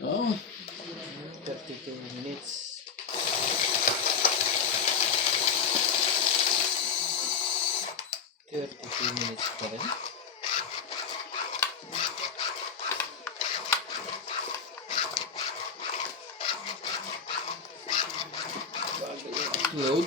Oh, 32 minutes. Minutes pa rin. Bago yung upload.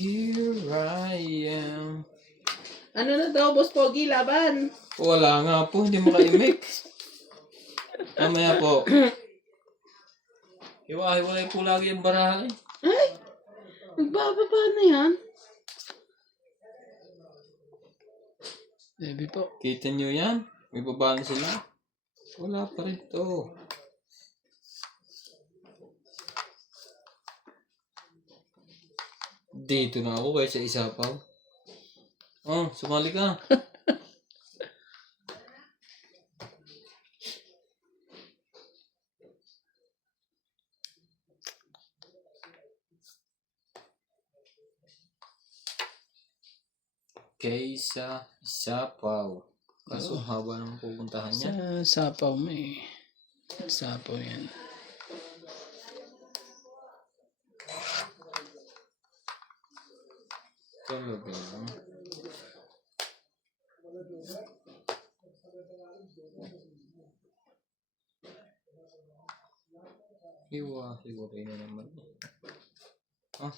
Here I am. Ano na daw, Boss Pogi, laban? Wala nga po, hindi mo ka-mix. Mamaya po. Hiwa-hiwalay po lagi yung baraha eh. Ay, nagbababa na yan. Baby po. Kita nyo yan? May babaan sila? Wala pa rin to. Dito na ako kaysa isa pa. Oh, sumali ka. Kaysa Isapaw. Kaso haba ng pupuntahan niya. Sa sapaw mo eh. Sapaw yan. Talaga. Hiwa-hiwalay na naman. Ah.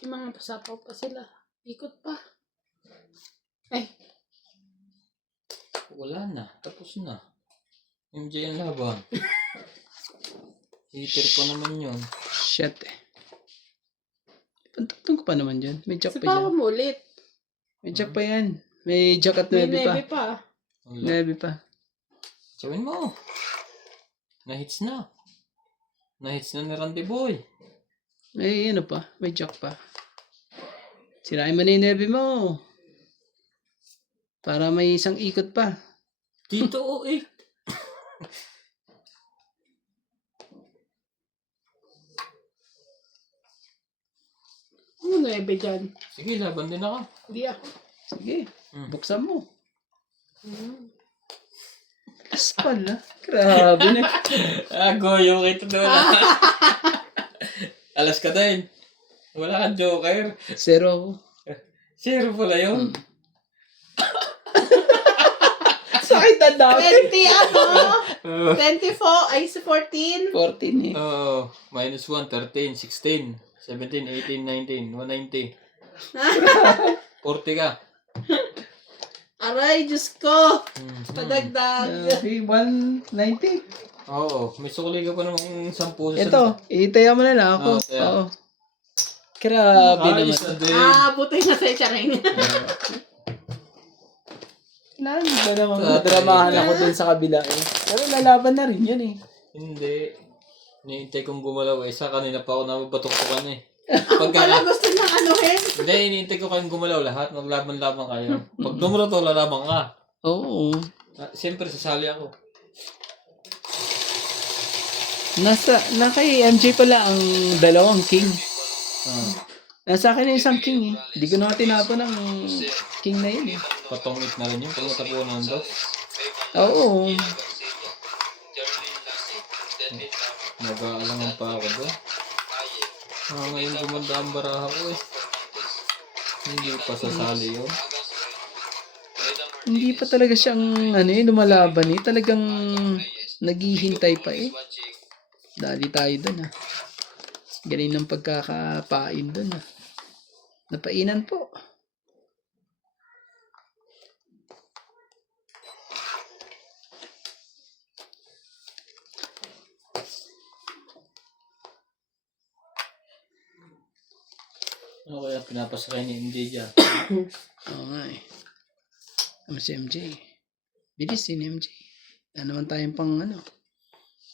Yung mga pasapaw pa sila. Ikot pa. Ay, Wala na. Tapos na. MJ ang laban. Heater pa naman yun. Shit eh. Pantugtong ko pa naman dyan. May jack pa sapawan dyan. mo ulit. May jack pa yan. May jack at May navy pa. navy pa. Wala. Navy pa. Sabihin mo. Nahits na. Nahits na ni Randy Boy. May ano pa. May jack pa. Sirain mo na yung navy mo. Para may isang ikot pa. Dito o eh. Ano navy dyan? Sige, laban din ako. Hindi ako. Sige. Hmm. Buksan mo. Hmm. Aspal ah. Grabe na. Goyo kita doon. Alas ka din. Wala kang joker. Zero ako. Zero pala yun. Sakit na daw. 20 ano? 24, ay 14. 14 eh. Oo. Minus 1, 13, 16, 17, 18, 19, 190. 40 ka. Aray, Diyos ko. Padagdag. Grabe, 190. Oo. May sukli ka pa namang 10 sa... Ito, itaya mo na lang ako. Oo, taya. Oo. Grabe naman. Ayos na din. Buti na sa charing. Lalo ba naman? Dramahan ako dun sa kabila eh. Pero lalaban na rin yun eh. Hindi. Hinihintay kong gumalaw eh. Sa kanina pa ako nababatok-tokan eh. Wala gusto nang anuhin. Hindi, hinihintay ko kayong gumalaw lahat. Maglaban-laban kayo. Pag dumuro to, lalaban ka. Oo. Siyempre, sasali ako. Na kay MJ pala ang dalawang king. Nasa akin na isang king eh. Hindi ko na tinapon ng king na yun eh. Patongit na rin yun. Pag natapunan ng dos. Oo. Nag-aalangan pa ako doon. Ngayon gumanda ang baraha ko eh. Hindi pa sasali yun. Hindi pa talaga siyang ano eh, lumalaban eh. Talagang naghihintay pa eh. Dali tayo dun ah. Galing ng pagkakapain dun ah. Napainan po. Ano kaya pinapasakay ni MJ dyan? Oo nga eh. Ano si MJ? Bilis si MJ. Ano naman tayong pang ano.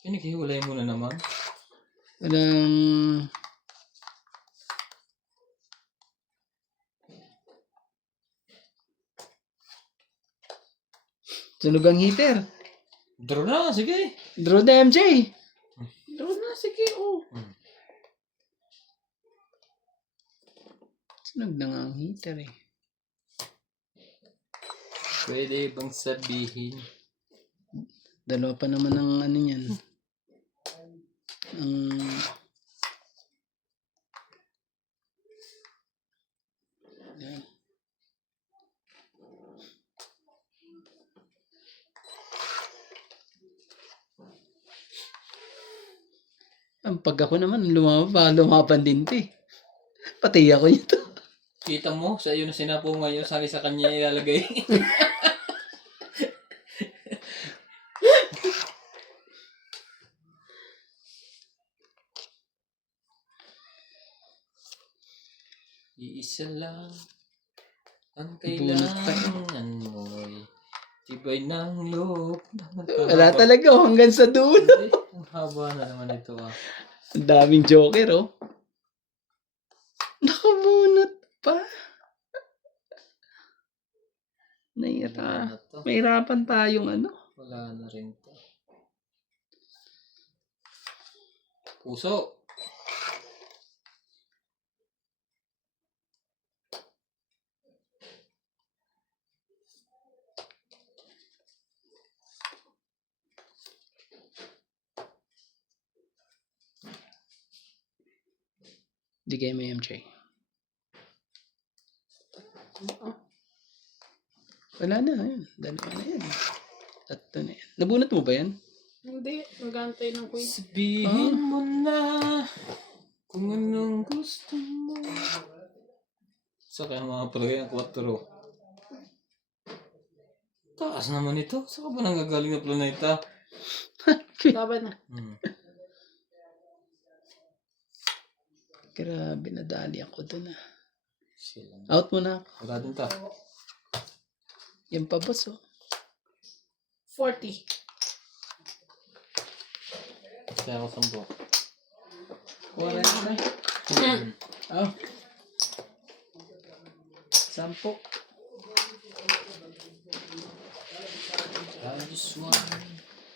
Pinaghiwalay mo na naman. Walang... Sunog ang heater. Draw na, sige. Draw na MJ. Doon na, sige, oh. Sunog na nga ang heater eh. Pwede bang sabihin? Dalawa pa naman ang ano yan. Ang... Yan. Ang pag ako naman lumaban din to eh. Pati ako nito. Kita mo, sa iyo na sinapo ngayon, sali sa kanya ilalagay. Iisa lang ang kailangan mo'y tibay ng loob. Wala talaga oh, hanggang sa dulo. Ang haba na naman ito ah. Ang daming joker oh. Nakabunot pa. Wala na to. Mahirapan tayong ano. Wala na rin to. Puso. Di kayo may MJ. Wala na. Ayun. Dalawa na yan. Tatlo na yan. Nabunot mo ba yan? Hindi, magantay ng queen. Sabihin mo na kung anong gusto mo. Sa kaya mga palagay ng 4. Taas naman ito. Saan ka ba nanggagaling na planeta? Laban na. Grabe, nadali ako dun ah. Sila. Out mo na. Wala din ta. Yan pa boss oh. 40. Kaya ako 10. Wala na. Oh. 10. I just want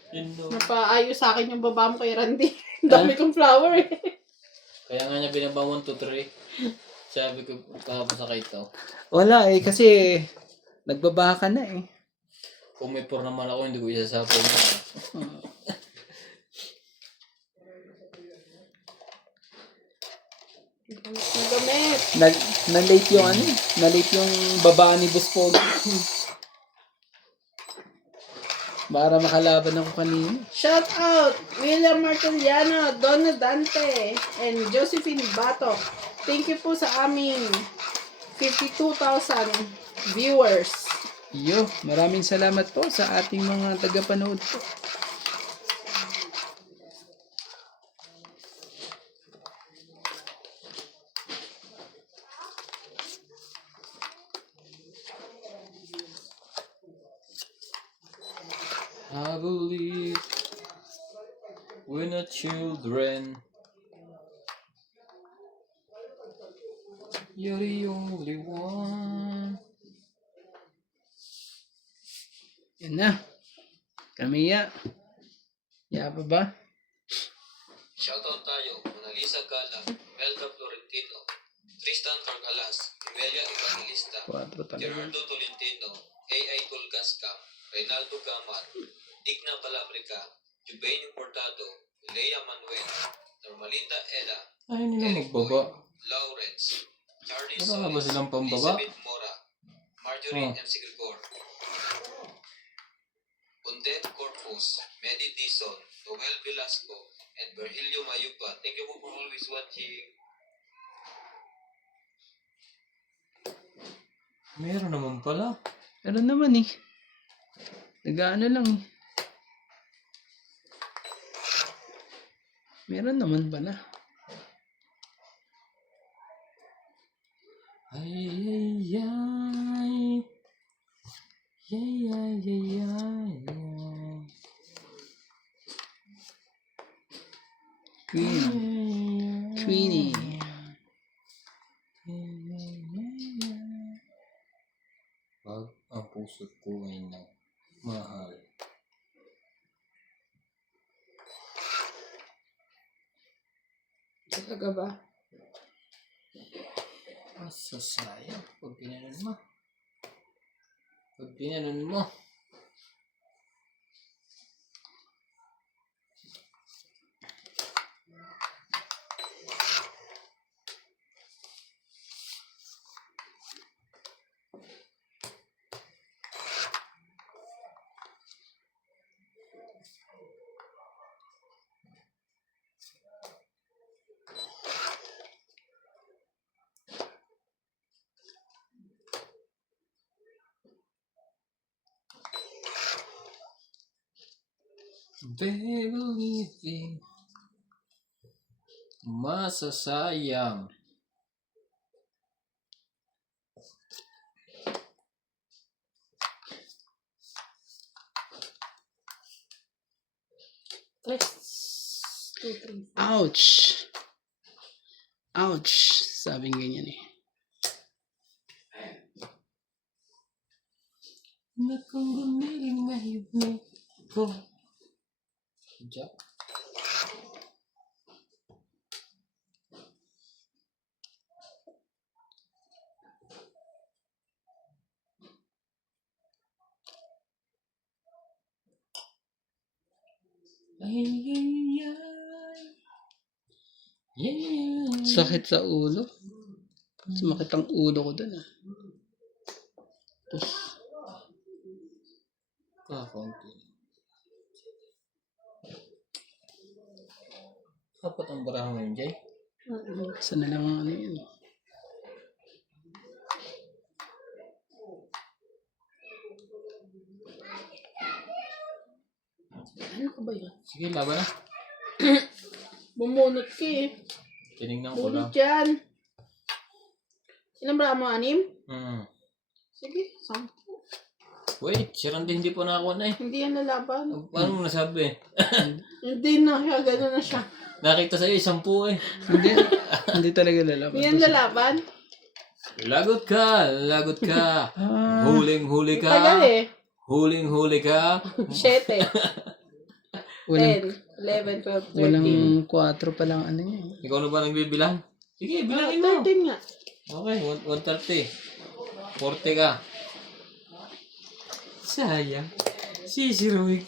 you know. Napaayos sa akin yung baba mo kay Randy. Dami kong flower eh. Kaya nga niya binaba 1, 2, 3. Sabi ko kahapon sa kaito. Wala eh kasi nagbaba ka na eh. Kung may 4 naman ako, hindi ko isasapon na. Nagamit. Na-late yung ano eh. Na-late yung baba ni Boss Pogi. Para makalaban ako kanina. Shout out William Martiliano, Donna Dante, and Josephine Bato. Thank you po sa aming 52,000 viewers. Yo, maraming salamat po sa ating mga tagapanood po. I believe we're not children. You're the only one. Yan na. Kamiya. Ya pa ba? Shoutout tayo, Mona Lisa Gala, Melga Florentino, Tristan Carcalas, Emelia Evangelista, 4 talaga. Gerardo Tolentino, A.I. Tulgascam, Reynaldo Gamat, Digna Palabrica, Jubain Importado, Lea Manuel, Normalita Ella, Ayaw nila Eric magbaba. Boy, Lawrence, Charlie Wala ba Solis, silang pambaba? Elizabeth Mora, Marjorie Oh. M. Grigor, Undet Corpus, Medi Dizon, Noel Velasco, and Virgilio Mayupa. Thank you for always watching. Meron naman pala. Meron naman eh. Nag-ano lang eh. Meron naman pala. Ay, ay, ay. Ay, ay, ay, ay, ay. Queen. Queenie. Pag ang puso ko ay mahal. Talaga ba? Masasayang pag ginanon mo. Pag ginanon mo. Believing. Masasayang. Let's 2, 3. Ouch! Ouch! Sabing ganyan eh. Na kung gumiling mahigpit ko. Jack. Ay, ay, ay. Yeah. Sakit sa ulo. Sumakit ang ulo ko dun ah. Tapos, Kakunti. Dapat ang barahan mo yun, Jay? isa na lang ang ano yun. Ano ka ba yun? Sige, laban na. Bumunot ka eh. Tinignan ko lang. Bunot yan. Ilan ba mo? 6? Hmm. Sige, 10. Wait, si Randy hindi po nakakuha na eh. Hindi yan lalaban. Paano mo nasabi? Hindi na siya, gano'n na siya. Nakita sa'yo, 10 eh. Hindi, hindi talaga lalaban. Hindi yan lalaban. Lagot ka, lagot ka. Ah, Huling-huli ka. Tagal eh. Huling-huli ka. 7, walang, 10, 11, 12, 13. walang 4 pa lang ano yun. Ikaw na ba nagbibilang? Sige, bilangin mo. 13 nga. Okay, 130. 40 ka. Sayang. Sisiruig.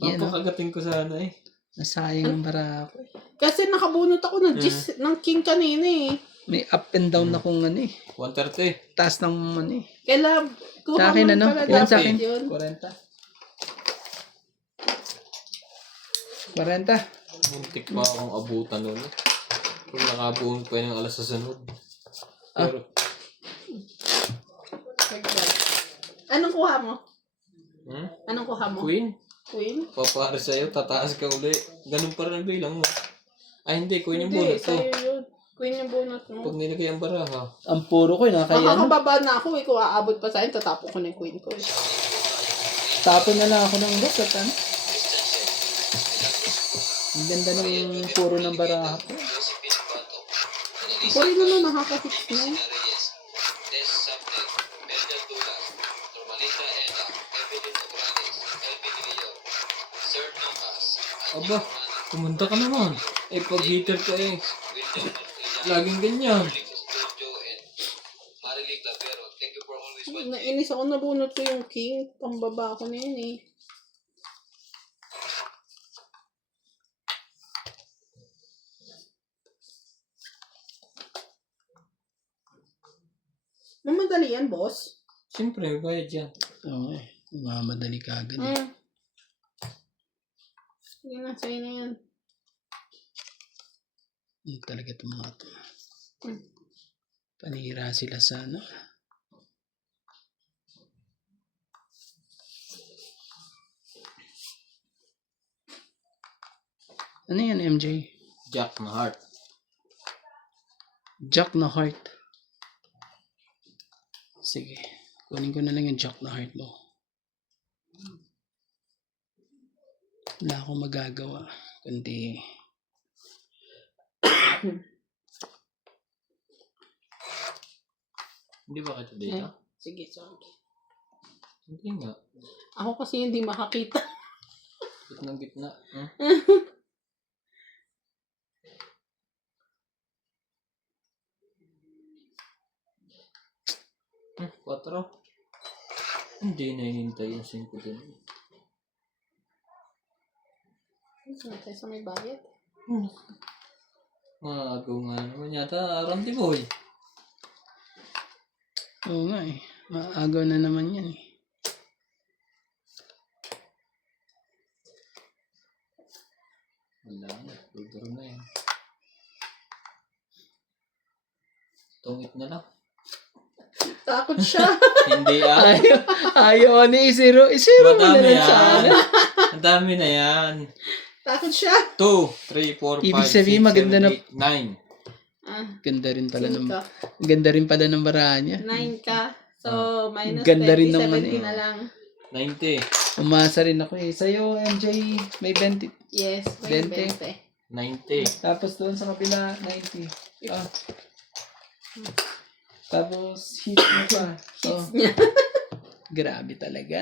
Yan, oh. Papakagating ko sana eh. Nasayang ang bara ako. Kasi nakabunot ako ng, ng king kanina eh. May up and down akong ano eh. 130. Taas ng ano eh. Kailan, Sa akin, ano? Ilan sa akin? 40. 40. Muntik pa akong abutan nun. Kung nakabuhon pa yun ng alas sa sunod. Pero, Anong kuha mo? hmm? Anong kuha mo? Queen? Queen? Papare sa'yo, tataas ka uli. Ganun pa rin ang bilang mo. Ay hindi, Queen yung Hindi, bunot ko. sa'yo yun. Queen yung bonus mo. Pag nilagay ang baraha. Ang puro ko yun, kaya ano? Makakababa na ako eh. Kung aabot pa sa'yo, tatapon ko na yung queen ko eh. Tapon na lang ako ng boss at ano. Ang ganda ng puro ng baraha ko. Puri naman nakaka-hits na eh. Aba, kumanta ka naman. Eh pag hitter ka eh. Laging ganyan. Nainis ako, nabunot ko yung king. Pambaba ko na yun eh. Mamadali yan, boss. Siyempre, bayad yan. Oo eh. Mamadali ka agad eh. Hmm. Sige na, sa'yo na yan. Hindi talaga itong mga to. Hmm. Panira sila sa ano. Ano yan, MJ? Jack na heart. Jack na heart. Sige. Kunin ko na lang yung jack na heart mo. Wala akong magagawa. Kundi Hindi ba kita dito? Sige, sorry. Hindi nga. Ako kasi hindi makakita. Gitna. Hmm? Hmm, 4. Hindi na hinintay yung 5 din. Santay sa may bayad. Magaw nga naman yata. Ramdi boy. Oo nga eh. Maagaw na naman yan eh. Wala na. Tudor na yan. Tungit na lang. Takot siya. Hindi ah. Ayaw ni zero. Zero mo na Madami lang sana. yan. Ang dami na yan. Takot siya. 2, 3, 4, 5, Ibig sabihin, 6, maganda 7, na- 8, 9. Ganda rin pala ng 5. ganda rin pala ng barahan niya. 9 ka. So, minus Ganda 20, rin ng 70 na lang. 90. Umasa rin ako eh. Sa'yo, MJ, may 20. Yes, may 20. 20. 90. Tapos doon sa kabila, 90. Ah. Tapos, hit mo pa. Oh, Niya. grabe talaga.